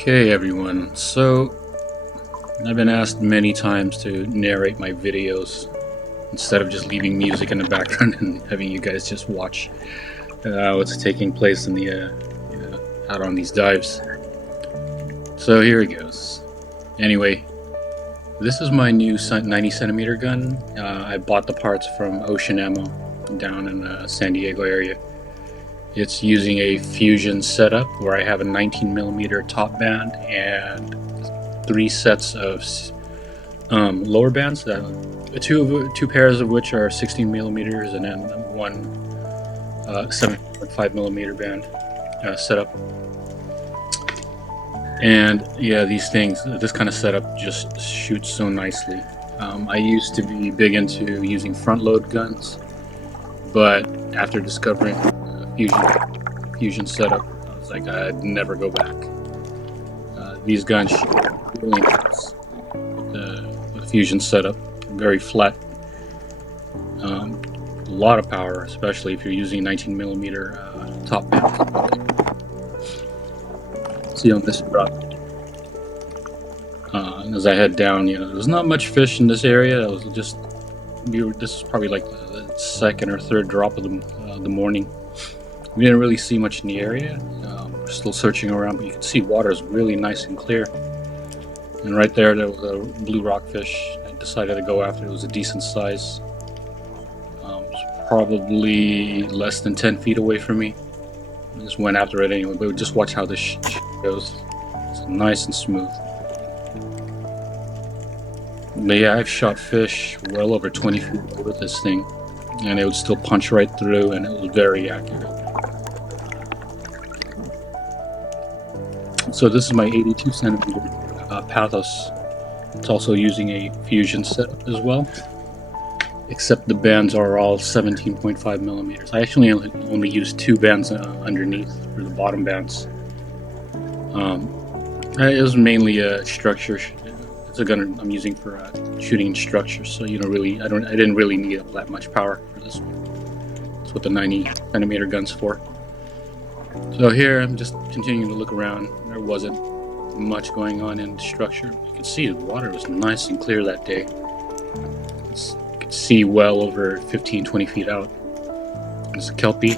Okay, everyone. So, I've been asked many times to narrate my videos instead of just leaving music in the background and having you guys just watch what's taking place in the out on these dives. So here it goes. Anyway, this is my new 90 centimeter gun. I bought the parts from Ocean Ammo down in the San Diego area. It's using a fusion setup where I have a 19 millimeter top band and three sets of lower bands. Two pairs of which are 16 millimeters, and then one 7.5 millimeter band setup. And yeah, this kind of setup just shoots so nicely. I used to be big into using front load guns, but after discovering fusion setup, I was like, I'd never go back. These guns shoot really nice with fusion setup, very flat. A lot of power, especially if you're using 19 millimeter top band. See on this drop. As I head down, there's not much fish in this area. This is probably like the second or third drop of the morning. We didn't really see much in the area. We're still searching around, but you can see water is really nice and clear. And right there was a blue rockfish I decided to go after. It was a decent size. It was probably less than 10 feet away from me. I just went after it anyway, but just watch how this goes. It's nice and smooth. But yeah, I've shot fish well over 20 feet with this thing, and it would still punch right through, and it was very accurate. So this is my 82 centimeter Pathos. It's also using a fusion setup as well, except the bands are all 17.5 millimeters. I actually only used two bands underneath for the bottom bands. It was mainly a structure. It's a gun I'm using for shooting in structure, so I didn't really need that much power for this one. That's what the 90 centimeter gun's for. So here I'm just continuing to look around. There wasn't much going on in the structure. You can see the water was nice and clear that day. You could see well over 15-20 feet out. There's a kelpie.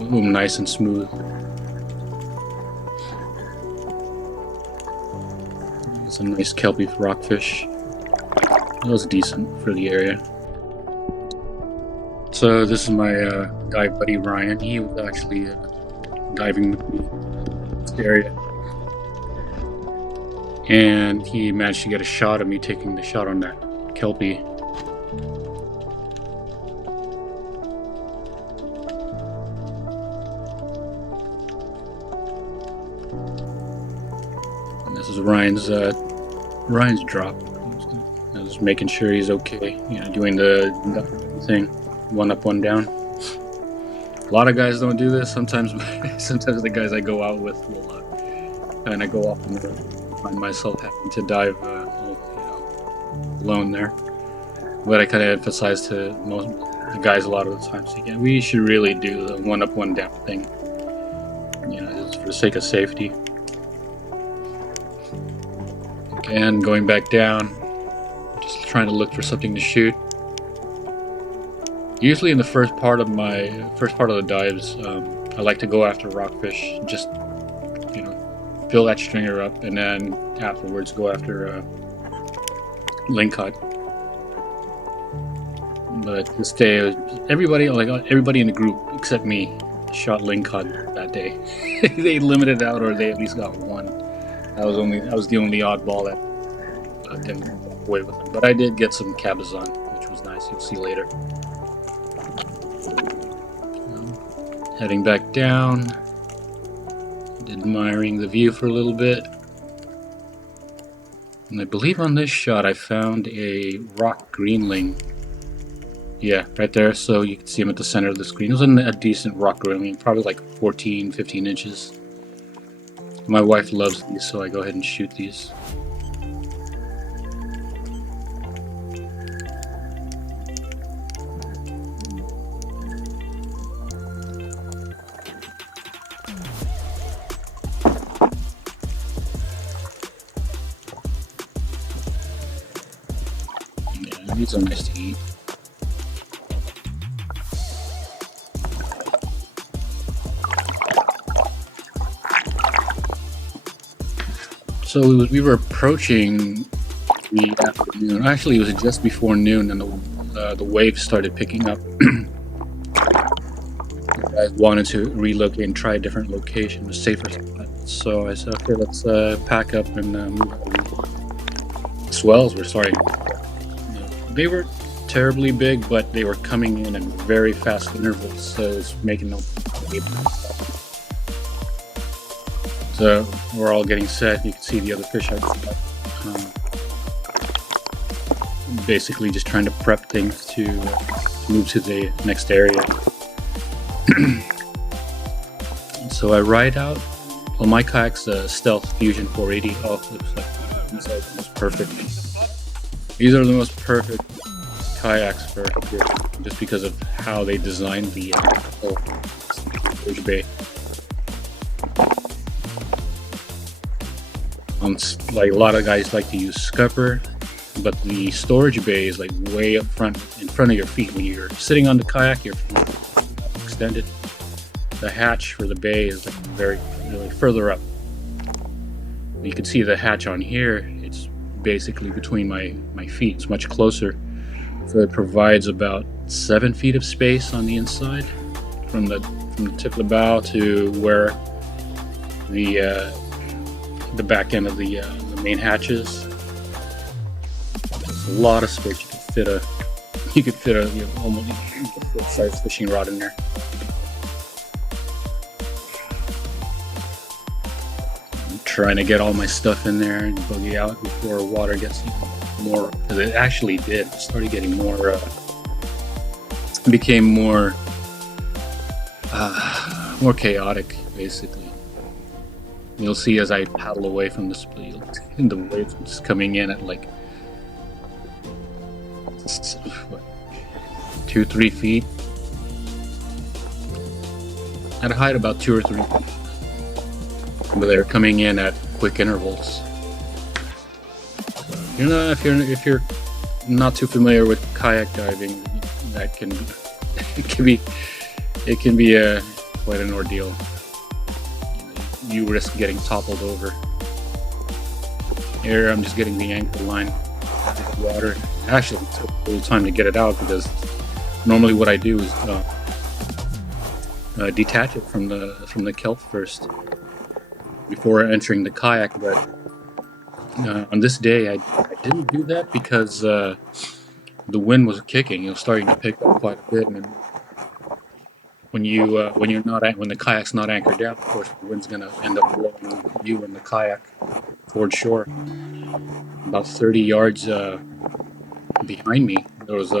Ooh, nice and smooth. It's a nice kelpie rockfish. It was decent for the area. So this is my dive buddy Ryan. He was actually diving with me in this area, and he managed to get a shot of me taking the shot on that kelpie. And this is Ryan's drop. I was making sure he's okay, doing the thing, one up, one down. A lot of guys don't do this. Sometimes the guys I go out with will kind of go off and find myself having to dive alone there. But I kind of emphasize to most the guys a lot of the times, again, we should really do the one up, one down thing, just for the sake of safety. And going back down, just trying to look for something to shoot. Usually in the first part of the dives, I like to go after rockfish, just fill that stringer up, and then afterwards go after lingcod. But this day, everybody in the group except me shot lingcod that day. They limited out, or they at least got one. I was the only oddball that didn't walk away with it. But I did get some cabezon, which was nice. You'll see later. Heading back down, admiring the view for a little bit. And I believe on this shot I found a rock greenling. Yeah, right there, so you can see him at the center of the screen. It was a decent rock greenling, probably like 14-15 inches. My wife loves these, so I go ahead and shoot these. These are nice to eat. So we were approaching the afternoon. Actually, it was just before noon, and the waves started picking up. I wanted to relocate and try a different location, a safer spot. So I said, okay, let's pack up and move out. The swells were starting. They were terribly big, but they were coming in very fast intervals, so it was making no. So we're all getting set. You can see the other fish out. Basically, just trying to prep things to move to the next area. So I ride out. Well, my kayak's a Stealth Fusion 480. Oh, these are the most perfect. These are the most perfect kayaks for here, just because of how they designed the storage bay. Like a lot of guys like to use scupper, but the storage bay is like way up front, in front of your feet. When you're sitting on the kayak, your feet extended. The hatch for the bay is like really further up. You can see the hatch on here. It's basically between my feet. It's much closer, so it provides about 7 feet of space on the inside, from the tip of the bow to where the back end of the main hatch is. It's a lot of space. You could fit a almost full-size fishing rod in there. I'm trying to get all my stuff in there and buggy out before water gets more, because it actually did. It started getting more, became more chaotic, basically. You'll see as I paddle away from the split, the waves just coming in at like 2-3 feet. At a height about 2 or 3 feet. But they're coming in at quick intervals. If you're not too familiar with kayak diving, that can be quite an ordeal. You risk getting toppled over. Here I'm just getting the anchor line out of the water. Actually, it took a little time to get it out, because normally what I do is detach it from the kelp first before entering the kayak. But on this day, I didn't do that because the wind was kicking. It was starting to pick up quite a bit, and when the kayak's not anchored down, of course the wind's gonna end up blowing you and the kayak toward shore. About 30 yards behind me, there was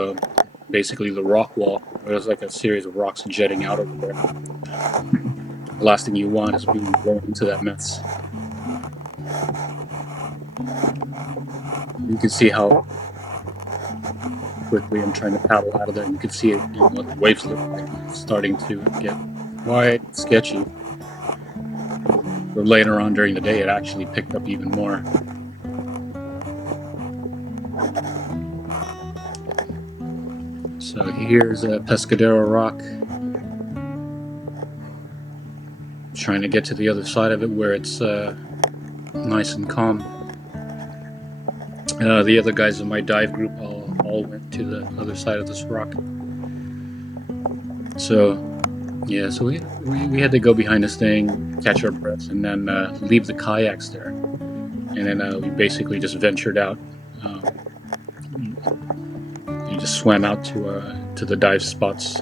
basically the rock wall. There was like a series of rocks jetting out over there. The last thing you want is being blown into that mess. You can see how quickly I'm trying to paddle out of there. You can see it, the waves look like it's starting to get quite sketchy. But later on during the day, it actually picked up even more. So here's a Pescadero rock. Trying to get to the other side of it where it's nice and calm. The other guys in my dive group all went to the other side of this rock. So yeah, so we had to go behind this thing, catch our breaths, and then leave the kayaks there. And then we basically just ventured out. We just swam out to the dive spots.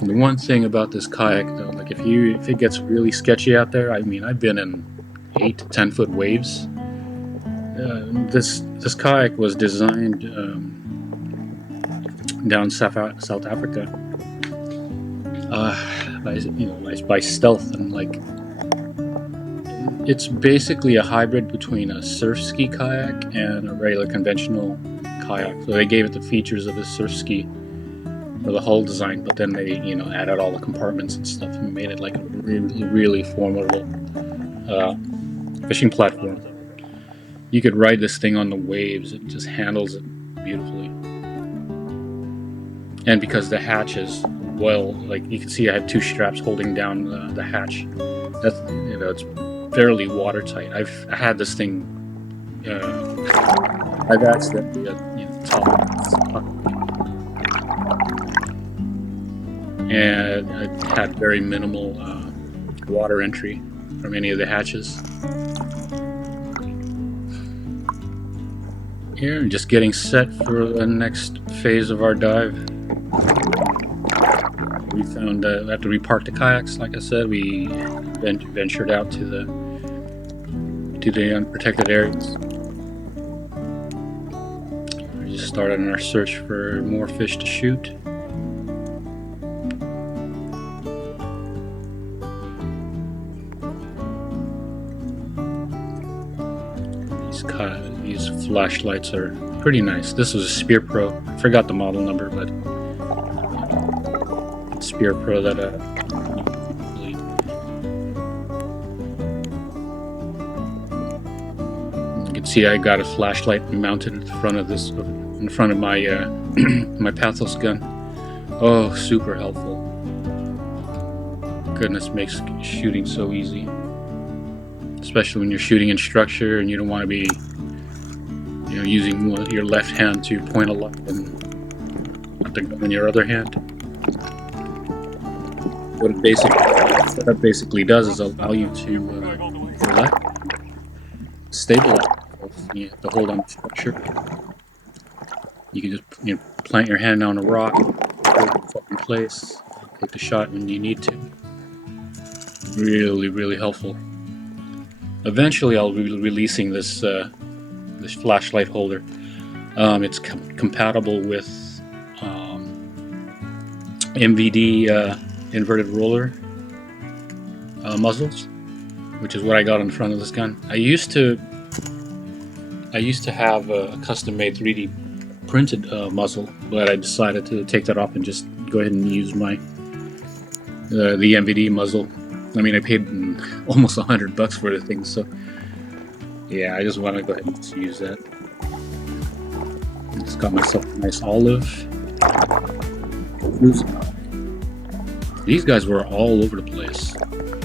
And the one thing about this kayak, though, like if it gets really sketchy out there, I mean, I've been in 8 to 10 foot waves. This kayak was designed down South Africa by Stealth, and like it's basically a hybrid between a surf ski kayak and a regular conventional kayak. So they gave it the features of a surf ski for the whole design, but then they added all the compartments and stuff and made it like a really, really formidable fishing platform. You could ride this thing on the waves. It just handles it beautifully. And because the hatch is well, like you can see, I have two straps holding down the hatch. That's, you know, it's fairly watertight. I had this thing. I've accidentally top, and I had very minimal water entry from any of the hatches. Here, just getting set for the next phase of our dive. We found after we parked the kayaks, like I said, we ventured out to the unprotected areas. We just started on our search for more fish to shoot. These flashlights are pretty nice. This was a Spear Pro. I forgot the model number, but Spear Pro that you can see I got a flashlight mounted in front of my my Pathos gun. Oh, super helpful. Goodness, makes shooting so easy. Especially when you're shooting in structure and you don't want to be, using your left hand to point a light and put the gun in your other hand. What it basically does is allow you to stabilize. You have to hold on to structure. You can just plant your hand on a rock, hold it in place, take the shot when you need to. Really, really helpful. Eventually, I'll be releasing this this flashlight holder. It's compatible with MVD inverted roller muzzles, which is what I got in front of this gun. I used to have a custom-made 3D printed muzzle, but I decided to take that off and just go ahead and use my the MVD muzzle. I mean, I paid almost $100 for the thing, so yeah, I just want to go ahead and just use that. Just got myself a nice olive. These guys were all over the place.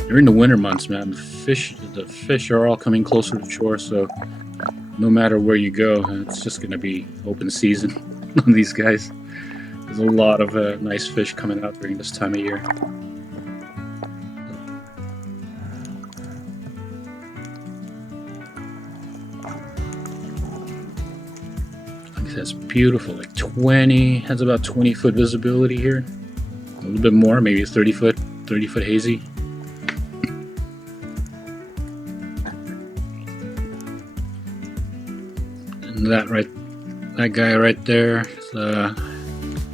During the winter months, man, the fish are all coming closer to shore, so no matter where you go, it's just going to be open season on these guys. There's a lot of nice fish coming out during this time of year. That's beautiful, like 20, has about 20-foot visibility here. A little bit more, maybe 30-foot hazy. And that guy right there is a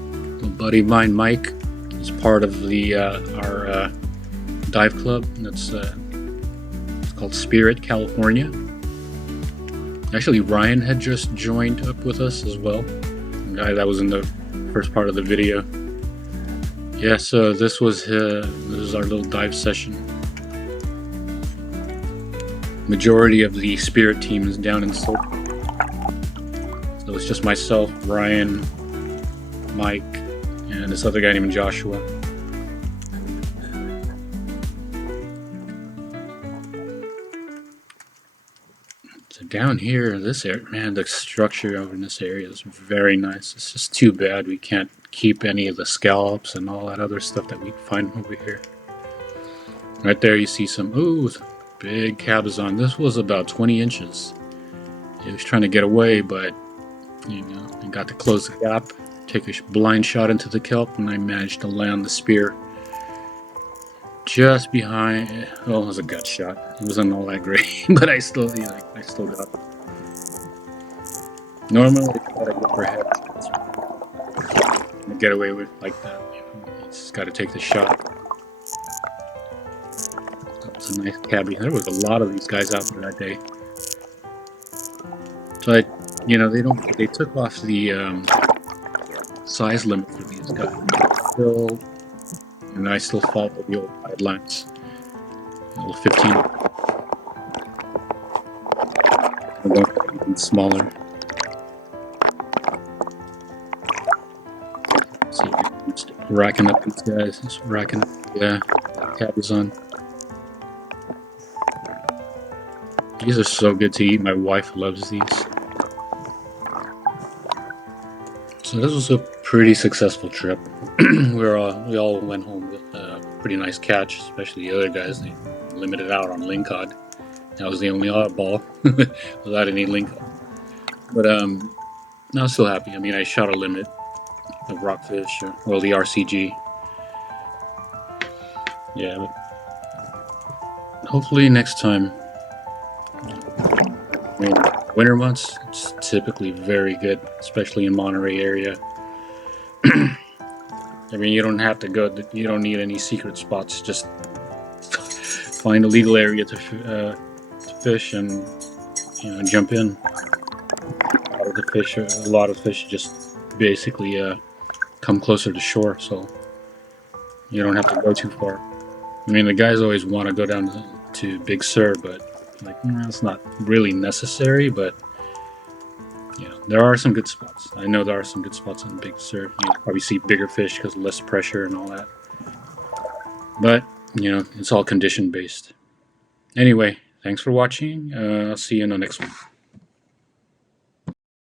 little buddy of mine, Mike. He's part of the our dive club. That's it's called Spirit, California. Actually, Ryan had just joined up with us as well. The guy that was in the first part of the video. Yeah, so this is our little dive session. Majority of the Spirit team is down in Silk. So it's just myself, Ryan, Mike, and this other guy named Joshua. Down here, this area, man, the structure over in this area is very nice. It's just too bad we can't keep any of the scallops and all that other stuff that we find over here. Right there, you see some, big cabezon. This was about 20 inches. He was trying to get away, but, I got to close the gap, take a blind shot into the kelp, and I managed to land the spear just behind. Well, it was a gut shot. It wasn't all that great, but I still got it. Normally, I gotta go for head. Get away with like that. You just gotta take the shot. That was a nice cabbie. There was a lot of these guys out there that day. So they took off the size limit for these guys. And I still follow the old guidelines. Little 15. bit smaller. See, just racking up these guys, just racking up the cabezon. These are so good to eat. My wife loves these. So this was a pretty successful trip. we all went home with a pretty nice catch, especially the other guys. They limited out on lingcod. That was the only oddball without any lingcod. But I was still happy. I mean, I shot a limit of rockfish, or the RCG. Yeah, but hopefully next time. I mean, winter months, it's typically very good, especially in Monterey area. I mean, you don't have to go. You don't need any secret spots. Just find a legal area to fish and jump in. A lot of fish just basically come closer to shore, so you don't have to go too far. I mean, the guys always want to go down to Big Sur, but like, it's not really necessary. But there are some good spots. I know there are some good spots on Big Sur. You probably see bigger fish because less pressure and all that. But it's all condition based. Anyway, thanks for watching. I'll see you in the next one.